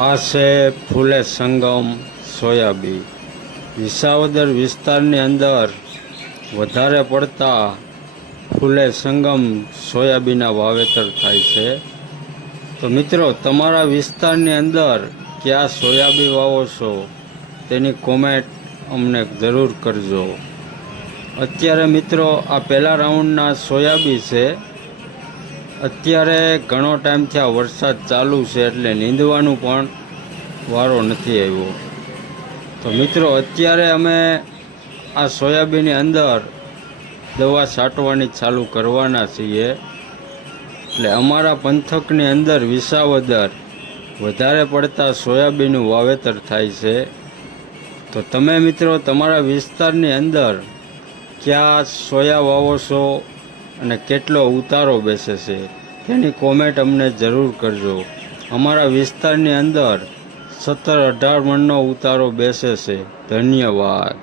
આ છે ફૂલે સંગમ સોયાબીન. વિસાવદર વિસ્તારની અંદર વધારે પડતા ફૂલે સંગમ સોયાબીનના વાવેતર થાય છે. તો મિત્રો, તમારા વિસ્તારની અંદર ક્યાં સોયાબીન વાવો છો તેની કોમેન્ટ અમને જરૂર કરજો. અત્યારે મિત્રો આ પહેલા રાઉન્ડના સોયાબીન છે. અત્યારે ઘણો ટાઈમથી આ વરસાદ ચાલુ છે એટલે નીંદવાનું પણ વારો નથી આવ્યો. તો મિત્રો, અત્યારે અમે આ સોયાબીનની અંદર દવા છાંટવાની ચાલુ કરવાના છીએ. એટલે અમારા પંથકની અંદર વિસાવદર વધારે પડતા સોયાબીનનું વાવેતર થાય છે. તો તમે મિત્રો તમારા વિસ્તારની અંદર ક્યાં સોયા વાવો છો અને કેટલો ઉતારો બેસે છે તેની કોમેન્ટ અમને જરૂર કરજો. અમારા વિસ્તારની અંદર 17-18 મણનો ઉતારો બેસે છે. ધન્યવાદ.